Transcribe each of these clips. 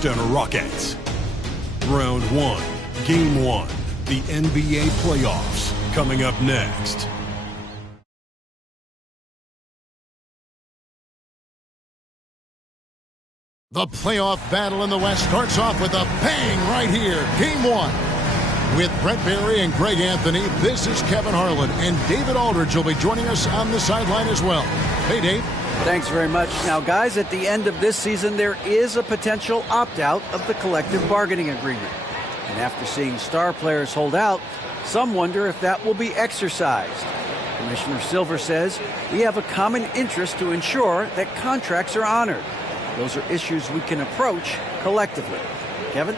Houston Rockets. Round 1, Game 1, the NBA playoffs, coming up next. The playoff battle in the West starts off with a bang right here. Game 1. With Brent Barry and Greg Anthony, this is Kevin Harlan, and David Aldridge will be joining us on the sideline as well. Hey, Dave. Thanks very much. Now, guys, at the end of this season, there is a potential opt-out of the collective bargaining agreement. And after seeing star players hold out, some wonder if that will be exercised. Commissioner Silver says we have a common interest to ensure that contracts are honored. Those are issues we can approach collectively. Kevin?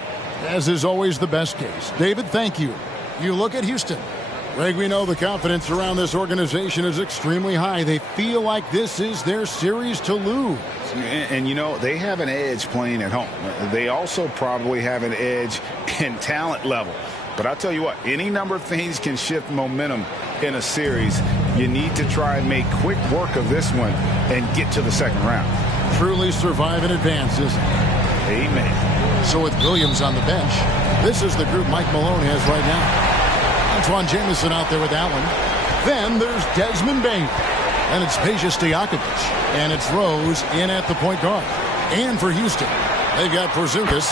As is always the best case. David, thank you. You look at Houston. Greg, we know the confidence around this organization is extremely high. They feel like this is their series to lose. And you know, they have an edge playing at home. They also probably have an edge in talent level. But I'll tell you what, any number of things can shift momentum in a series. You need to try and make quick work of this one and get to the second round. Truly survive in advance, isn't it? Amen. So with Williams on the bench, this is the group Mike Malone has right now. Antoine Jamison out there with Allen. Then there's Desmond Bane. And it's Peja Stojakovic. And it's Rose in at the point guard. And for Houston, they've got Porzingis.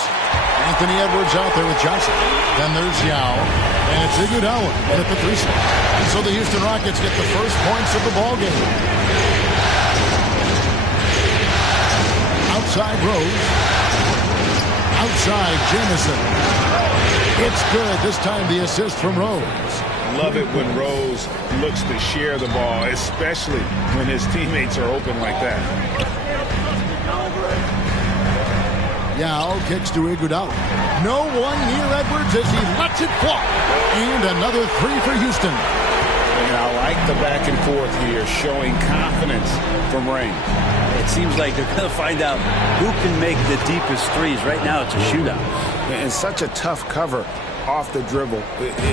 Anthony Edwards out there with Johnson. Then there's Yao. And it's Iguodala at the 3 spot. And so the Houston Rockets get the first points of the ball game. Outside Rose. Outside Jamison. It's good. This time the assist from Rose. Love it when Rose looks to share the ball, especially when his teammates are open like that. Yao kicks to Iguodala. No one near Edwards as he lets it fly. And another 3 for Houston. And I like the back and forth here, showing confidence from Rain. It seems like they're going to find out who can make the deepest threes. Right now it's a shootout. And such a tough cover off the dribble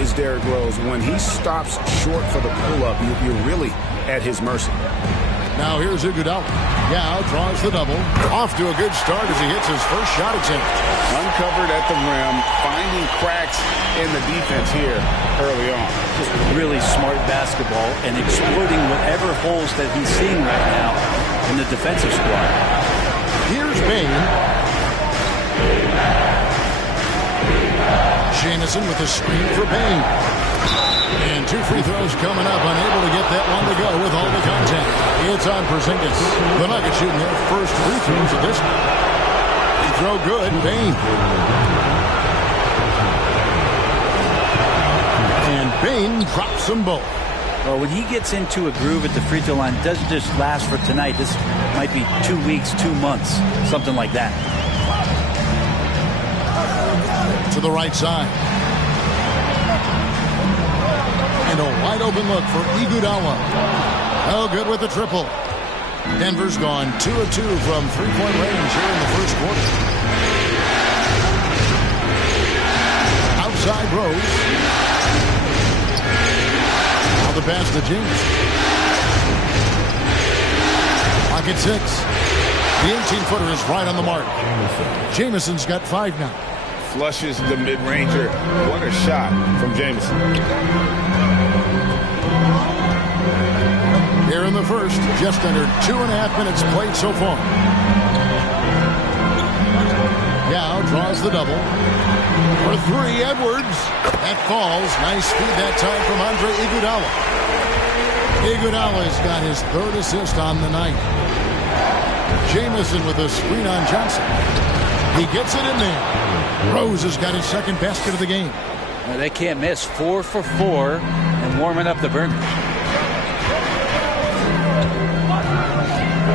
is Derrick Rose. When he stops short for the pull-up, you're really at his mercy. Now here's Iguodala. Yao draws the double. Off to a good start as he hits his first shot attempt. Uncovered at the rim, finding cracks in the defense here early on. Just really smart basketball and exploiting whatever holes that he's seeing right now in the defensive squad. Here's Bane. Jamison with a screen for Bane. And 2 free throws coming up. Unable to get that one to go with all the contact. It's on Porzingis. The Nuggets shooting their first free throws of this one. Free throw good. Bane. And Bane drops them both. Well, when he gets into a groove at the free throw line, it doesn't just last for tonight. This might be 2 weeks, 2 months, something like that. To the right side. And a wide open look for Iguodala. Oh, good with the triple. Denver's gone 2 of 2 from three-point range here in the first quarter. Outside Rose. Now the pass to James. Pocket 6. The 18-footer is right on the mark. Jamison's got 5 now. Flushes the mid-ranger. What a shot from Jamison. Here in the first, just under 2.5 minutes played so far. Yao draws the double. For 3, Edwards. That falls. Nice speed that time from Andre Iguodala. Iguodala's got his 3rd assist on the night. Jamison with a screen on Johnson. He gets it in there. Rose has got his 2nd basket of the game. Well, they can't miss. 4 for 4 and warming up the burner.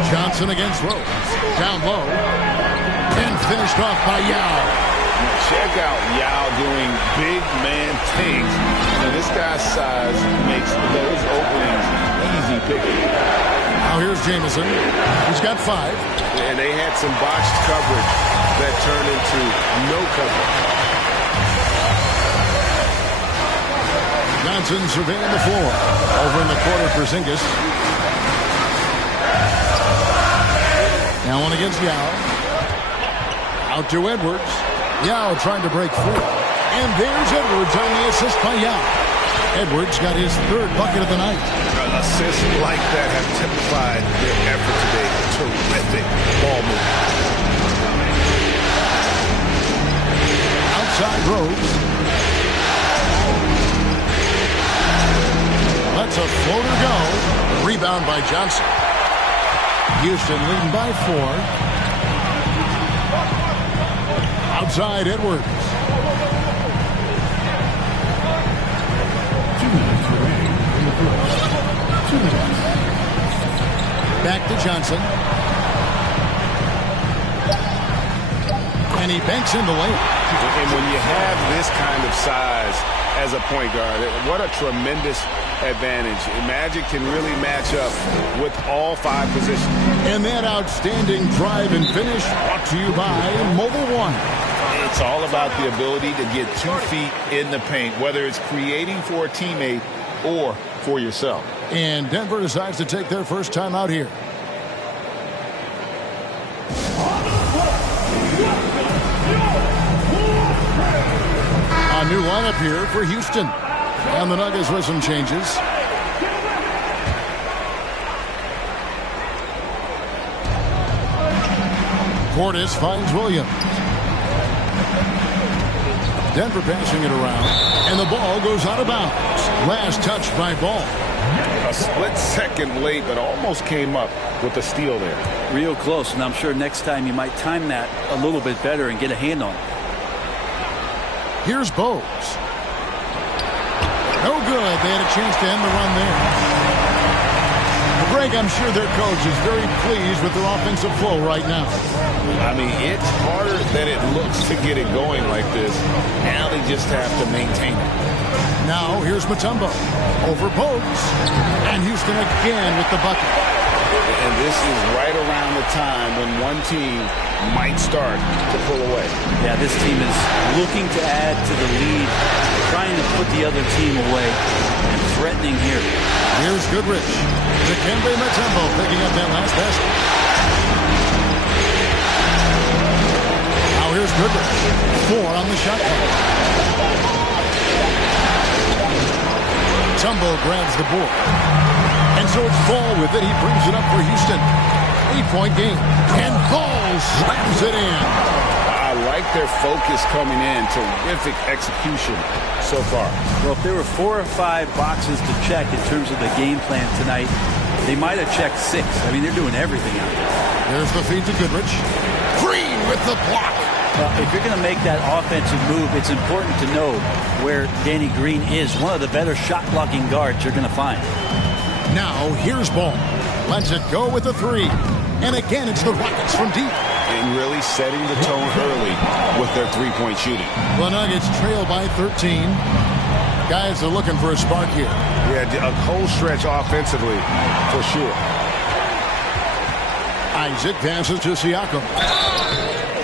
Johnson against Rose. Down low. And finished off by Yao. Check out Yao doing big man things. And this guy's size makes those openings easy picking. Now here's Jamison. He's got 5. And they had some botched coverage that turned into no coverage. Johnson surveying the floor. Over in the corner for Porzingis. Now one against Yao. Out to Edwards. Yao trying to break free. And there's Edwards on the assist by Yao. Edwards got his third bucket of the night. Assists like that have typified their effort today. Terrific ball movement. Outside Rose. Lets a floater go. Rebound by Johnson. Houston leading by 4. Outside Edwards. Back to Johnson. And he banks in the lane. And when you have this kind of size as a point guard, what a tremendous advantage. Magic can really match up with all 5 positions. And that outstanding drive and finish brought to you by Mobile One. It's all about the ability to get 2 feet in the paint, whether it's creating for a teammate or for yourself. And Denver decides to take their first time out here. A new lineup here for Houston. And the Nuggets with some changes. Portis finds Williams. Denver passing it around. And the ball goes out of bounds. Last touch by Ball. A split second late, but almost came up with the steal there. Real close, and I'm sure next time you might time that a little bit better and get a hand on it. Here's Bowes. No good. They had a chance to end the run there. Greg, I'm sure their coach is very pleased with their offensive flow right now. I mean, it's harder than it looks to get it going like this. Now they just have to maintain it. Now here's Mutombo over Bowes. And Houston again with the bucket. And this is right around the time when one team might start to pull away. Yeah, this team is looking to add to the lead, trying to put the other team away, and threatening here. Here's Goodrich. Dikembe Mutombo picking up that last basket. Now here's Goodrich. 4 on the shot clock. Mutombo grabs the board. And so it's Ball with it. He brings it up for Houston. 8-point game. And Ball slams it in. I like their focus coming in. Terrific execution so far. Well, if there were 4 or 5 boxes to check in terms of the game plan tonight, they might have checked 6. I mean, they're doing everything out there. There's the feed to Goodrich. Green with the block. If you're going to make that offensive move, it's important to know where Danny Green is. One of the better shot-blocking guards you're going to find. Now, here's Ball. Lets it go with a 3. And again, it's the Rockets from deep. And really setting the tone early with their 3-point shooting. The Nuggets trail by 13. Guys are looking for a spark here. Yeah, a cold stretch offensively, for sure. Isaac passes to Siakam.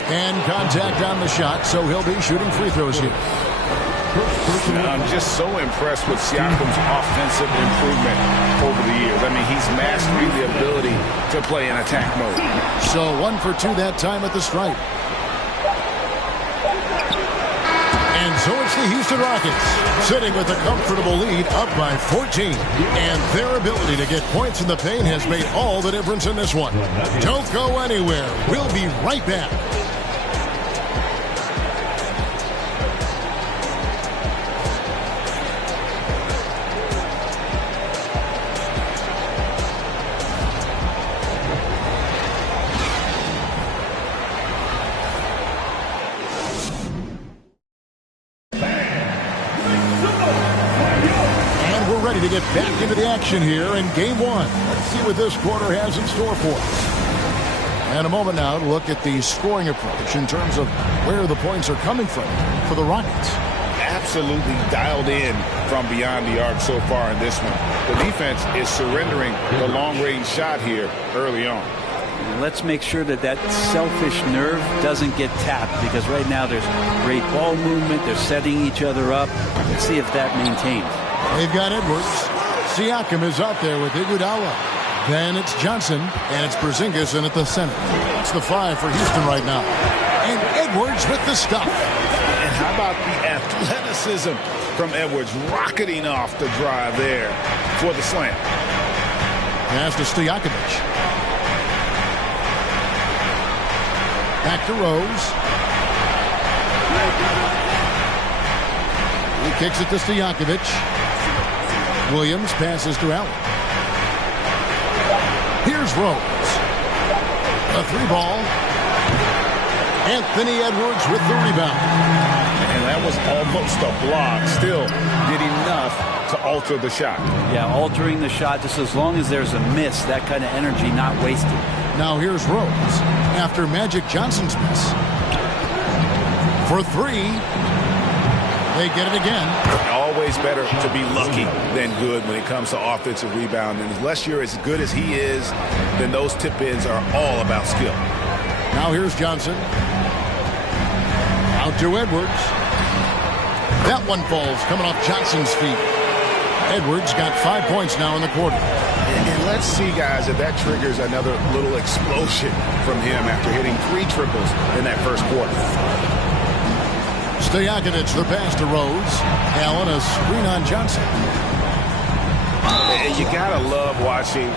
And contact on the shot, so he'll be shooting free throws here. I'm just so impressed with Siakam's offensive improvement over the years. I mean, he's mastered the ability to play in attack mode. So 1 for 2 that time at the stripe. And so it's the Houston Rockets, sitting with a comfortable lead up by 14. And their ability to get points in the paint has made all the difference in this one. Don't go anywhere. We'll be right back. To get back into the action here in game 1. Let's see what this quarter has in store for us. And a moment now to look at the scoring approach in terms of where the points are coming from for the Rockets. Absolutely dialed in from beyond the arc so far in this one. The defense is surrendering the long-range shot here early on. Let's make sure that that selfish nerve doesn't get tapped, because right now there's great ball movement. They're setting each other up. Let's see if that maintains. They've got Edwards. Siakam is out there with Iguodala. Then it's Johnson, and it's Porzingis in at the center. It's the 5 for Houston right now. And Edwards with the stuff. And how about the athleticism from Edwards, rocketing off the drive there for the slam. Pass to Stojakovic. Back to Rose. He kicks it to Stojakovic. Williams passes to Allen. Here's Rose. A 3-ball. Anthony Edwards with the rebound. And that was almost a block. Still did enough to alter the shot. Yeah, altering the shot just as long as there's a miss. That kind of energy not wasted. Now here's Rose after Magic Johnson's miss. For 3. They get it again. Always better to be lucky than good when it comes to offensive rebound. And unless you're as good as he is, then those tip-ins are all about skill. Now here's Johnson. Out to Edwards. That one falls coming off Johnson's feet. Edwards got 5 points now in the quarter. And let's see, guys, if that triggers another little explosion from him after hitting 3 triples in that first quarter. Stojakovic, the pass to Rose. Allen, a screen on Johnson. And you gotta love watching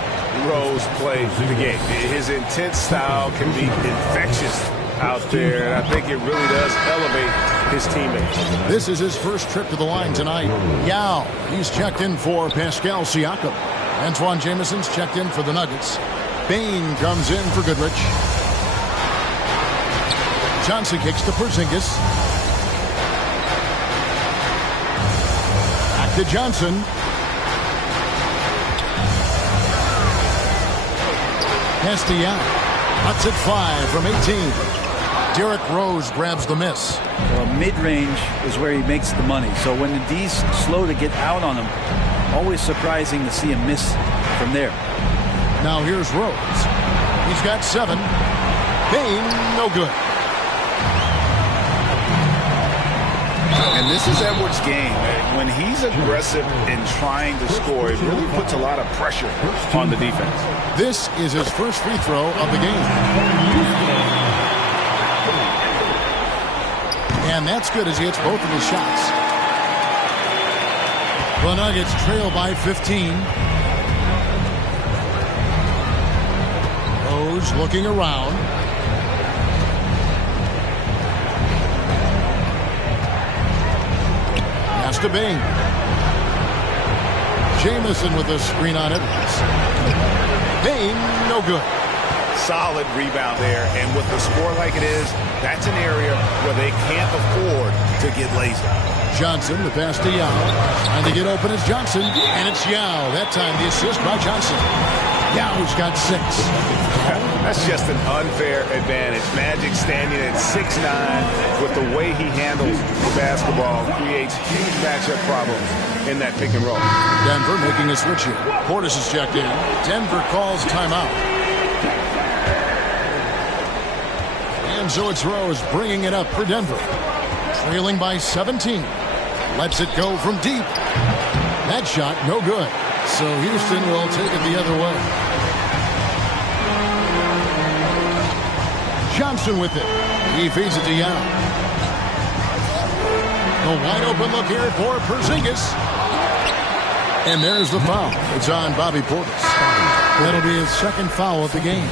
Rose play the game. His intense style can be infectious out there, and I think it really does elevate his teammates. This is his first trip to the line tonight. Yao, he's checked in for Pascal Siakam. Antoine Jameson's checked in for the Nuggets. Bain comes in for Goodrich. Johnson kicks to Porzingis. Back to Johnson. Castellano cuts it 5 from 18. Derrick Rose grabs the miss. Well, mid-range is where he makes the money. So when the D's slow to get out on him, always surprising to see him miss from there. Now here's Rose. He's got 7. Bain, no good. And this is Edwards' game. When he's aggressive in trying to score, it really puts a lot of pressure on the defense. This is his first free throw of the game. And that's good as he hits both of his shots. The Nuggets trail by 15. Rose looking around. Pass to Bain. Jameson with a screen on Edwards. Bain, no good. Solid rebound there, and with the score like it is, that's an area where they can't afford to get lazy. Johnson, the pass to Yao. Trying to get open is Johnson, and it's Yao. That time the assist by Johnson. Yao's got 6. That's just an unfair advantage. Magic standing at 6'9", with the way he handles the basketball, creates huge matchup problems in that pick and roll. Denver making a switch here. Portis is checked in. Denver calls timeout. And so it's Rose bringing it up for Denver. Trailing by 17. Lets it go from deep. That shot, no good. So Houston will take it the other way. Johnson with it. He feeds it to Yao. The wide open look here for Porzingis. And there's the foul. It's on Bobby Portis. That'll be his second foul of the game.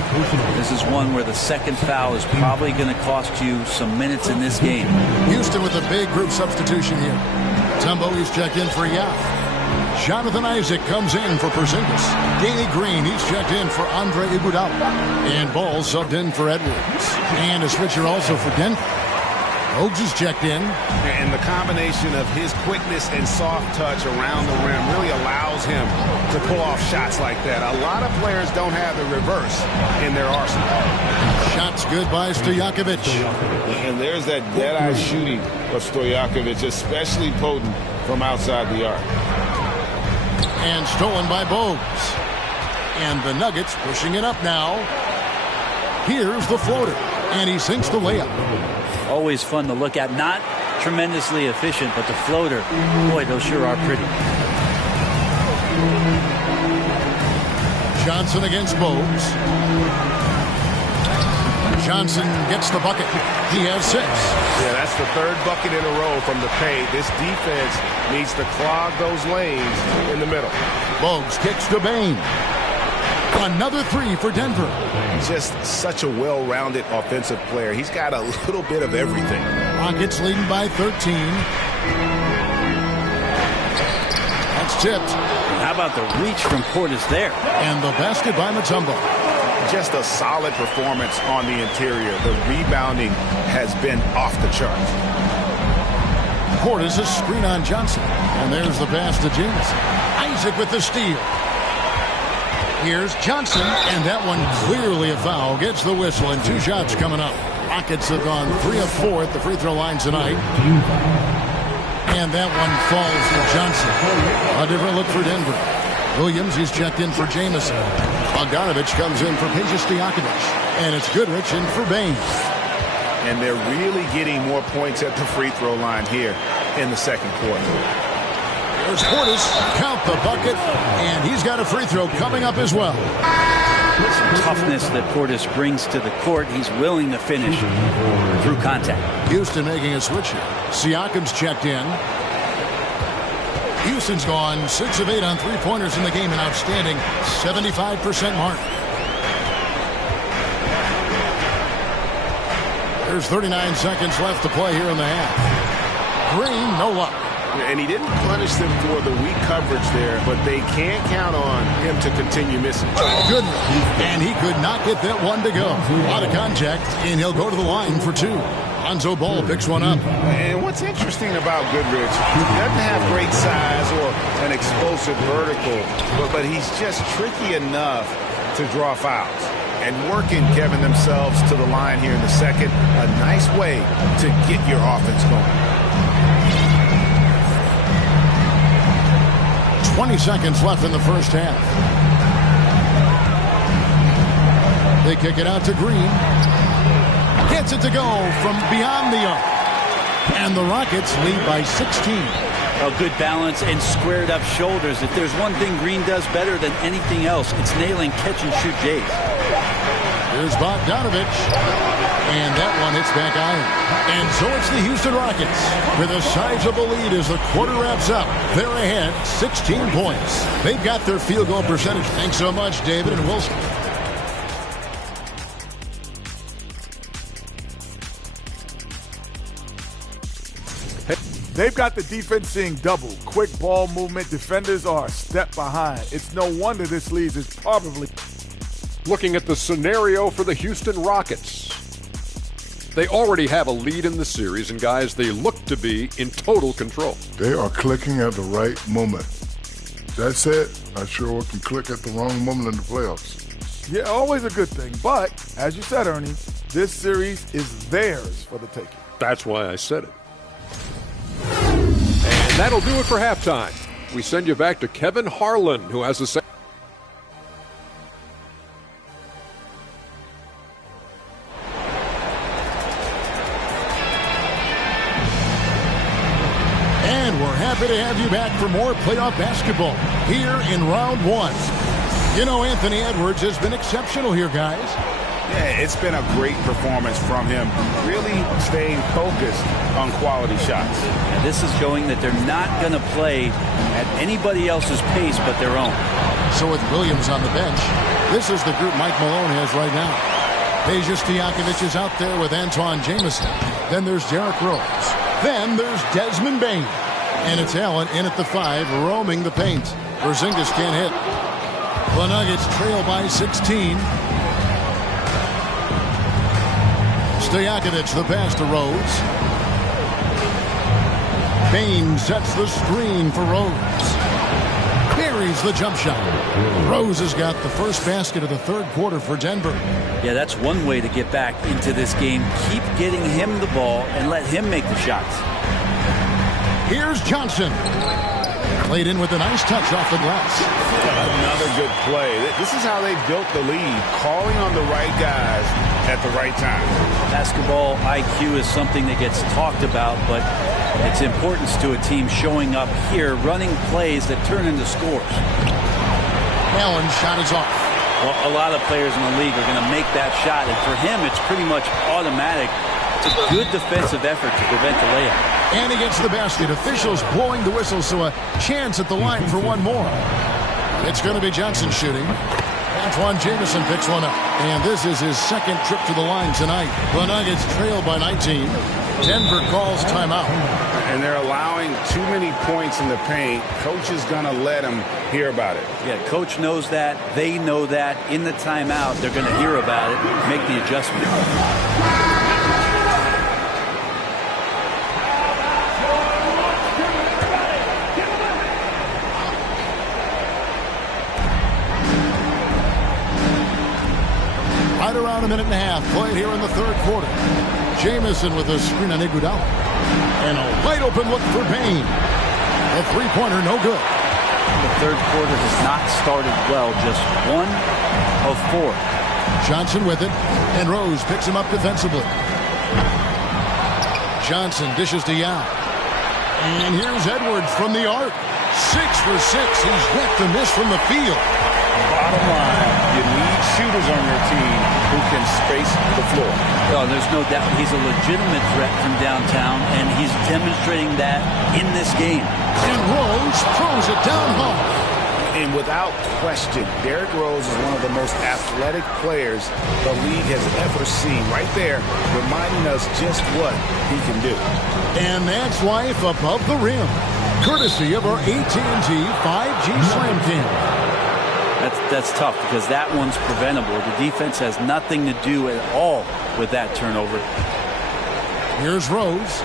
This is one where the second foul is probably going to cost you some minutes in this game. Houston with a big group substitution here. Tumbo, he's checked in for Yao. Jonathan Isaac comes in for Porzingis. Danny Green, he's checked in for Andre Iguodala. And Ball subbed in for Edwards. And a switcher also for Denver. Oaks is checked in. And the combination of his quickness and soft touch around the rim really allows him to pull off shots like that. A lot of players don't have the reverse in their arsenal. Shots good by Stojakovic. And there's that dead-eye shooting of Stojakovic, especially potent from outside the arc. And stolen by Bogues. And the Nuggets pushing it up now. Here's the floater. And he sinks the layup. Always fun to look at. Not tremendously efficient, but the floater, boy, those sure are pretty. Johnson against Bogues. Johnson gets the bucket. He has 6. Yeah, that's the 3rd bucket in a row from the paint. This defense needs to clog those lanes in the middle. Bogues kicks to Bane. Another 3 for Denver. He's just such a well-rounded offensive player. He's got a little bit of everything. Rockets leading by 13. That's tipped. How about the reach from Portis there? And the basket by Mutombo. Just a solid performance on the interior. The rebounding has been off the charts. Portis a screen on Johnson. And there's the pass to Jamison. Isaac with the steal. Here's Johnson, and that one clearly a foul. Gets the whistle, and 2 shots coming up. Rockets have gone 3 of 4 at the free throw line tonight. And that one falls for Johnson. A different look for Denver. Williams, he's checked in for Jamison. Bogdanovich comes in for Peja Stojakovic. And it's Goodrich in for Bane. And they're really getting more points at the free throw line here in the second quarter. There's Portis, count the bucket, and he's got a free throw coming up as well. Some toughness that Portis brings to the court. He's willing to finish through contact. Houston making a switch here. Siakam's checked in. Houston's gone 6 of 8 on 3-pointers in the game, an outstanding 75% mark. There's 39 seconds left to play here in the half. Green, no luck. And he didn't punish them for the weak coverage there, but they can't count on him to continue missing. Goodrich, and he could not get that one to go. A lot of contact, and he'll go to the line for 2. Lonzo Ball picks one up. And what's interesting about Goodrich, he doesn't have great size or an explosive vertical, but he's just tricky enough to draw fouls. And working Kevin themselves to the line here in the second, a nice way to get your offense going. 20 seconds left in the first half. They kick it out to Green. Gets it to go from beyond the arc. And the Rockets lead by 16. A good balance and squared up shoulders. If there's one thing Green does better than anything else, it's nailing catch-and-shoot Jays. Here's Bogdanovich. And that one hits back iron. And so it's the Houston Rockets with a sizable lead as the quarter wraps up. They're ahead 16 points. They've got their field goal percentage. Thanks so much, David and Wilson. They've got the defense seeing double. Quick ball movement. Defenders are a step behind. It's no wonder this lead is probably... Looking at the scenario for the Houston Rockets. They already have a lead in the series, and guys, they look to be in total control. They are clicking at the right moment. That said, not sure what can click at the wrong moment in the playoffs. Yeah, always a good thing. But, as you said, Ernie, this series is theirs for the taking. That's why I said it. And that'll do it for halftime. We send you back to Kevin Harlan, who has the second. Happy to have you back for more playoff basketball here in round 1. You know, Anthony Edwards has been exceptional here, guys. Yeah, it's been a great performance from him, really staying focused on quality shots. And this is showing that they're not going to play at anybody else's pace but their own. So with Williams on the bench, this is the group Mike Malone has right now. Peja Stojakovic is out there with Antawn Jamison. Then there's Derrick Rose. Then there's Desmond Bane. And it's Allen in at the 5, roaming the paint. Porzingis can't hit. The Nuggets trail by 16. Stojakovic the pass to Rose. Bane sets the screen for Rose. Buries the jump shot. Rose has got the first basket of the third quarter for Denver. Yeah, that's one way to get back into this game. Keep getting him the ball and let him make the shots. Here's Johnson. Played in with a nice touch off the glass. Another good play. This is how they built the lead, calling on the right guys at the right time. Basketball IQ is something that gets talked about, but its importance to a team showing up here, running plays that turn into scores. Allen's shot is off. Well, a lot of players in the league are going to make that shot, and for him, it's pretty much automatic. It's a good defensive effort to prevent the layup. And he gets the basket. Officials blowing the whistle, so a chance at the line for one more. It's going to be Johnson shooting. Antoine Jamison picks one up. And this is his second trip to the line tonight. The Nuggets trail by 19. Denver calls timeout. And they're allowing too many points in the paint. Coach is going to let them hear about it. Yeah, coach knows that. They know that. In the timeout, they're going to hear about it, make the adjustment. Right around a minute and a half played here in the third quarter. Jamison with a screen on Iguodala. And a wide open look for Payne. A three-pointer, no good. The third quarter has not started well, just 1 of 4. Johnson with it, and Rose picks him up defensively. Johnson dishes to Yao. And here's Edwards from the arc. 6 for 6. He's yet to miss from the field. Bottom line, you need shooters on your team who can space the floor. Well, there's no doubt he's a legitimate threat from downtown, and he's demonstrating that in this game. And Rose throws it down hard. And without question, Derrick Rose is one of the most athletic players the league has ever seen. Right there, reminding us just what he can do. And that's life above the rim, courtesy of our AT&T 5G Slam Cam. That's tough because that one's preventable. The defense has nothing to do at all with that turnover. Here's Rose.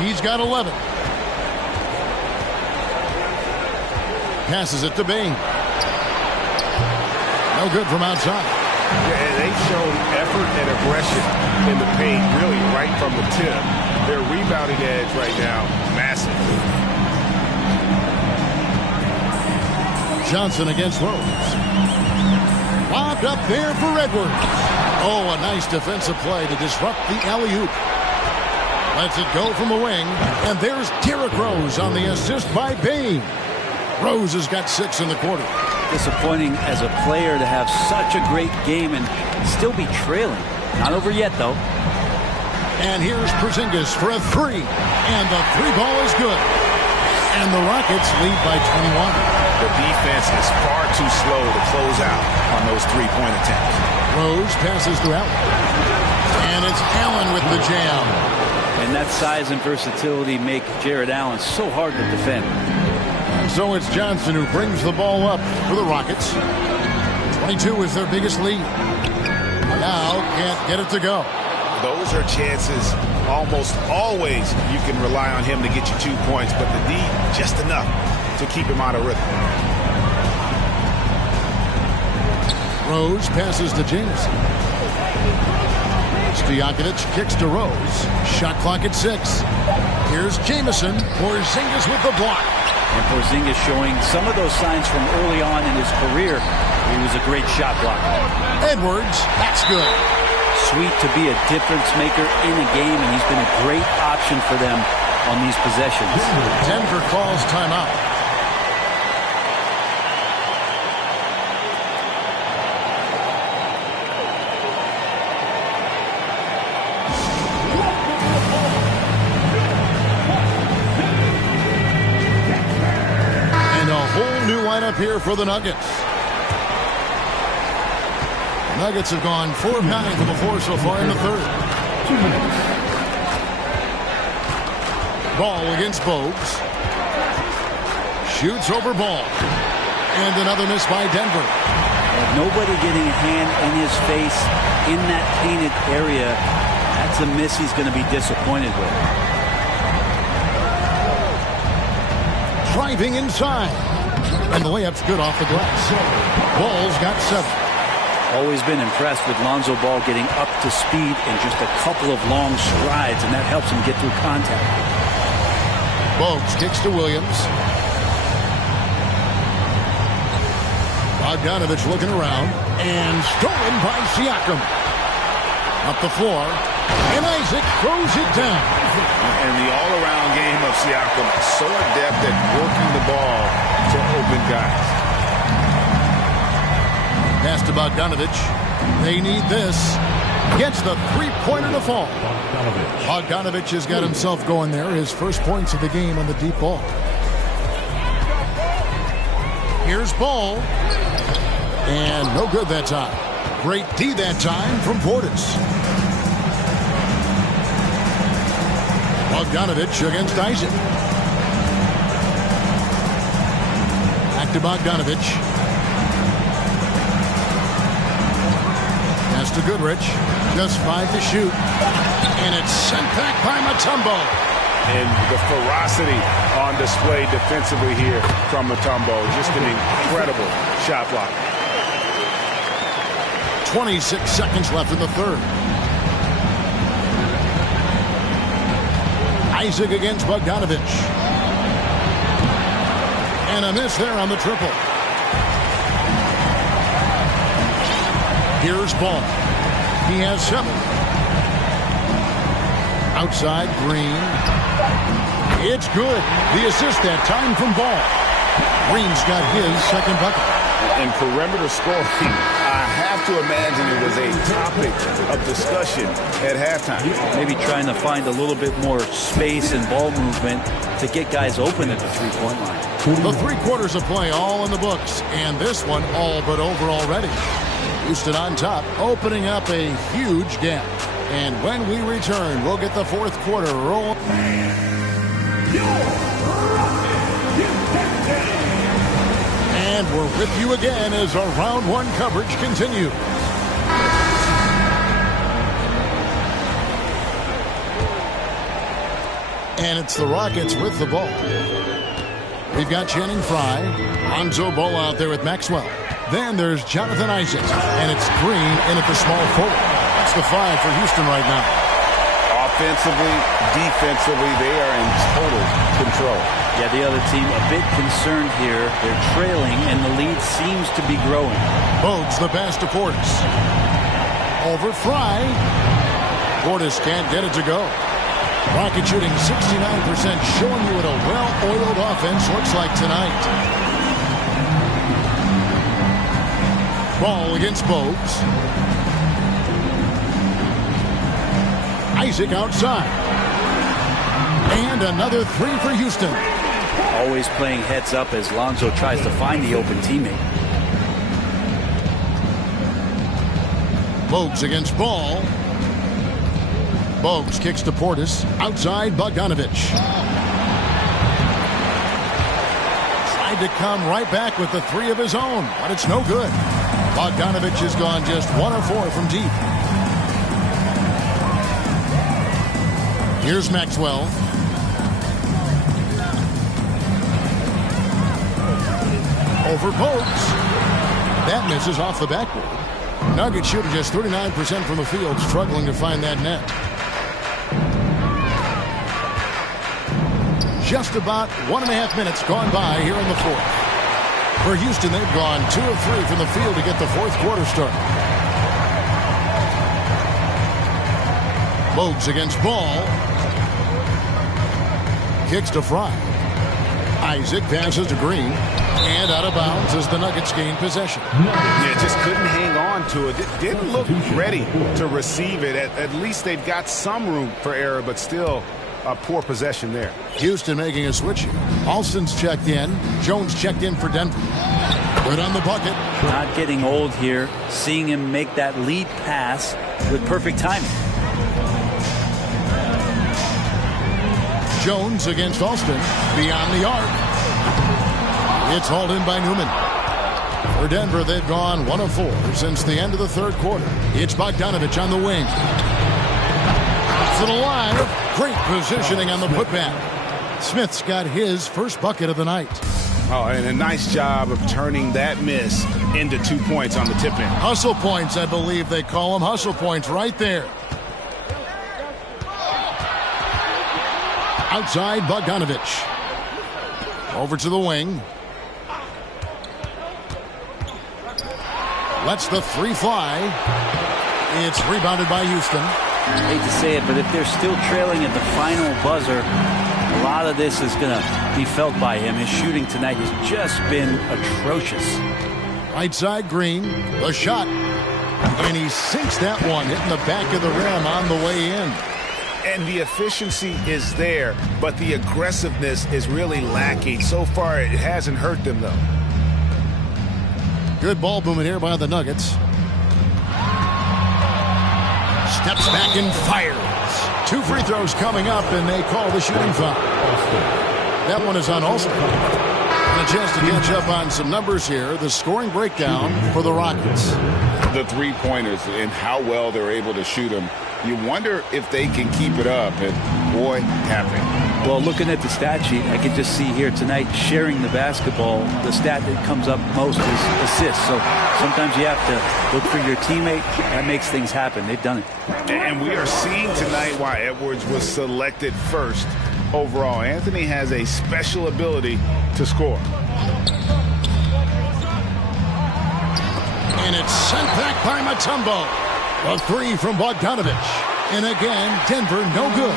He's got 11. Passes it to Bing. No good from outside. Yeah, they've shown effort and aggression in the paint, really right from the tip. Their rebounding edge right now, massive. Johnson against Rose. Lobbed up there for Edwards. Oh, a nice defensive play to disrupt the alley-oop. Lets it go from the wing. And there's Derrick Rose on the assist by Payne. Rose has got 6 in the quarter. Disappointing as a player to have such a great game and still be trailing. Not over yet, though. And here's Porzingis for a 3. And the 3-ball is good. And the Rockets lead by 21. The defense is far too slow to close out on those three-point attempts. Rose passes to Allen. And it's Allen with the jam. And that size and versatility make Jared Allen so hard to defend. And so it's Johnson who brings the ball up for the Rockets. 22 is their biggest lead. Now can't get it to go. Those are chances almost always you can rely on him to get you 2 points, but the D just enough to keep him out of rhythm. Rose passes to Jamison. Stojakovic kicks to Rose. Shot clock at 6. Here's Jamison. Porzingis with the block. And Porzingis showing some of those signs from early on in his career. He was a great shot blocker. Edwards, that's good. Sweet to be a difference maker in a game, and he's been a great option for them on these possessions. Denver calls timeout. And a whole new lineup here for the Nuggets. Nuggets have gone 4 of 9 from the floor so far in the third. Ball against Bogues. Shoots over Ball. And another miss by Denver. Nobody getting a hand in his face in that painted area. That's a miss he's going to be disappointed with. Driving inside. And the layup's good off the glass. Ball's got 7. Always been impressed with Lonzo Ball getting up to speed in just a couple of long strides, and that helps him get through contact. Bogues kicks to Williams. Bogdanovich looking around, and stolen by Siakam. Up the floor, and Isaac throws it down. And the all-around game of Siakam, so adept at working the ball to open guys. Pass to Bogdanovich. They need this. Gets the three-pointer to fall. Bogdanovich has got himself going there. His first points of the game on the deep ball. Here's Ball. And no good that time. Great D that time from Portis. Bogdanovich against Isaac. Back to Bogdanovich. Pass to Goodrich. Just 5 to shoot. And it's sent back by Mutombo. And the ferocity on display defensively here from Mutombo. Just an incredible shot block. 26 seconds left in the third. Isaac against Bogdanovich. And a miss there on the triple. Here's Ball. He has 7. Outside, Green. It's good. The assist that time from Ball. Green's got his second bucket. And perimeter scoring, I have to imagine it was a topic of discussion at halftime. Maybe trying to find a little bit more space and ball movement to get guys open at the three-point line. The 3 quarters of play all in the books, and this one all but over already. Houston on top, opening up a huge gap. And when we return, we'll get the fourth quarter rolling. And we're with you again as our round 1 coverage continues. And it's the Rockets with the ball. We've got Channing Frye, Lonzo Ball out there with Maxwell. Then there's Jonathan Isaac, and it's Green in at the small forward. That's the 5 for Houston right now. Offensively, defensively, they are in total control. Yeah, the other team a bit concerned here. They're trailing, and the lead seems to be growing. Bogues the pass to Portis. Over Frye. Portis can't get it to go. Rocket shooting 69%, showing you what a well-oiled offense looks like tonight. Ball against Bogues. Isaac outside. And another 3 for Houston. Always playing heads up as Lonzo tries to find the open teammate. Bogues against Ball. Bogues kicks to Portis. Outside Bogdanovich. Tried to come right back with the 3 of his own, but it's no good. Bogdanovich has gone just 1 of 4 from deep. Here's Maxwell. Over Bogues. That misses off the backboard. Nuggets shooting just 39% from the field, struggling to find that net. Just about 1.5 minutes gone by here in the fourth. For Houston, they've gone 2 of 3 from the field to get the fourth quarter started. Bogues against Ball. Kicks to Frye. Isaac passes to Green. And out of bounds as the Nuggets gain possession. Yeah, just couldn't hang on to it. Didn't look ready to receive it. At least they've got some room for error, but still a poor possession there. Houston making a switch here. Alston's checked in. Jones checked in for Denver. Good on the bucket. Not getting old here. Seeing him make that lead pass with perfect timing. Jones against Alston. Beyond the arc. It's hauled in by Newman. For Denver, they've gone 1 of 4 since the end of the third quarter. It's Bogdanovich on the wing. It's it alive. Great positioning on the putback. Smith's got his first bucket of the night. Oh, and a nice job of turning that miss into 2 points on the tip-in. Hustle points, I believe they call them. Hustle points right there. Outside, Bogdanovich. Over to the wing. Lets the 3 fly. It's rebounded by Houston. I hate to say it, but if they're still trailing at the final buzzer, a lot of this is going to be felt by him. His shooting tonight has just been atrocious. Right side, Green. The shot. And he sinks that one, hitting the back of the rim on the way in. And the efficiency is there, but the aggressiveness is really lacking. So far, it hasn't hurt them, though. Good ball movement here by the Nuggets. Steps back and fires. 2 free throws coming up, and they call the shooting foul. That one is on Alston. And a chance to catch up on some numbers here. The scoring breakdown for the Rockets. The three-pointers and how well they're able to shoot them. You wonder if they can keep it up, and boy, have they. Well, looking at the stat sheet, I can just see here tonight sharing the basketball. The stat that comes up most is assists. So sometimes you have to look for your teammate. That makes things happen. They've done it. And we are seeing tonight why Edwards was selected first overall. Anthony has a special ability to score. And it's sent back by Mutombo. A 3 from Bogdanovich. And again, Denver no good.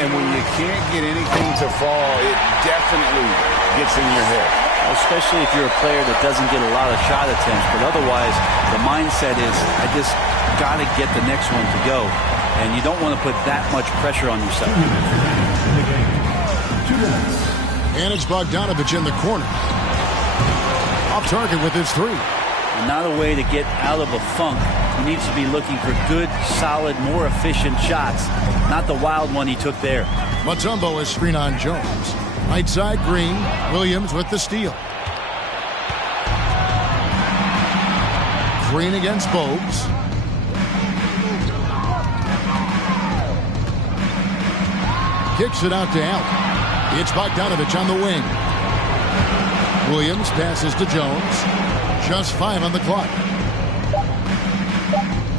And when you can't get anything to fall, it definitely gets in your head. Especially if you're a player that doesn't get a lot of shot attempts. But otherwise, the mindset is, I just got to get the next one to go. And you don't want to put that much pressure on yourself. And it's Bogdanovich in the corner. Off target with his 3. And not a way to get out of a funk. He needs to be looking for good, solid, more efficient shots. Not the wild one he took there. Mutombo is screen on Jones. Right side, Green. Williams with the steal. Green against Bogues. Kicks it out to Allen. It's Bogdanovich on the wing. Williams passes to Jones. Just 5 on the clock.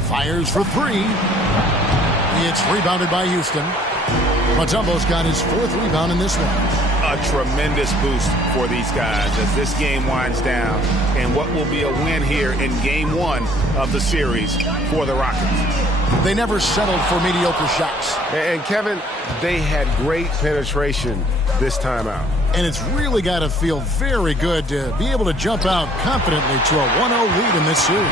Fires for 3. It's rebounded by Houston. Mutombo's got his 4th rebound in this one. A tremendous boost for these guys as this game winds down, and what will be a win here in Game 1 of the series for the Rockets. They never settled for mediocre shots. And Kevin, they had great penetration this time out. And it's really got to feel very good to be able to jump out confidently to a 1-0 lead in this series.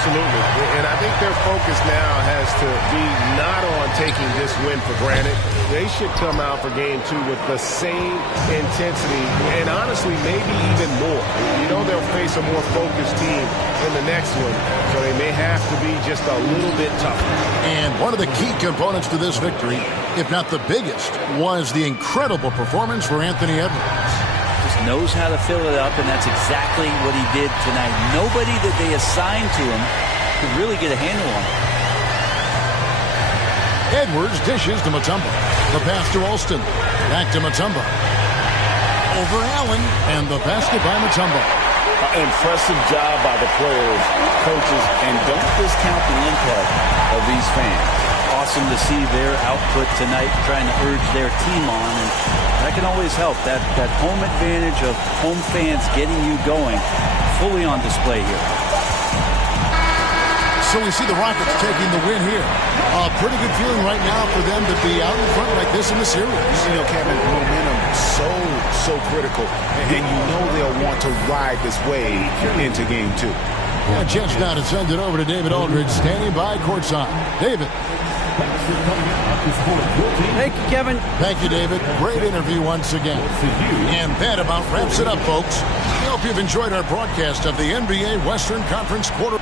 Absolutely. And I think their focus now has to be not on taking this win for granted. They should come out for Game 2 with the same intensity and honestly maybe even more. You know they'll face a more focused team in the next one, so they may have to be just a little bit tougher. And one of the key components to this victory, if not the biggest, was the incredible performance for Anthony Edwards. Just knows how to fill it up, and that's exactly what he did tonight. Nobody that they assigned to him could really get a handle on him. Edwards dishes to Mutombo. The pass to Alston. Back to Mutombo. Over Allen, and the basket by Mutombo. Impressive job by the players, coaches, and don't discount the impact of these fans. Awesome to see their output tonight, trying to urge their team on, and that can always help. That home advantage of home fans getting you going, fully on display here. So we see the Rockets taking the win here. A pretty good feeling right now for them to be out in front like this in the series. You know, Kevin, momentum so critical, and you know they'll want to ride this wave into Game 2. A chance now to send it over to David Aldridge, standing by courtside. David. Thank you, Kevin. Thank you, David. Great interview once again. And that about wraps it up, folks. We hope you've enjoyed our broadcast of the NBA Western Conference Quarter.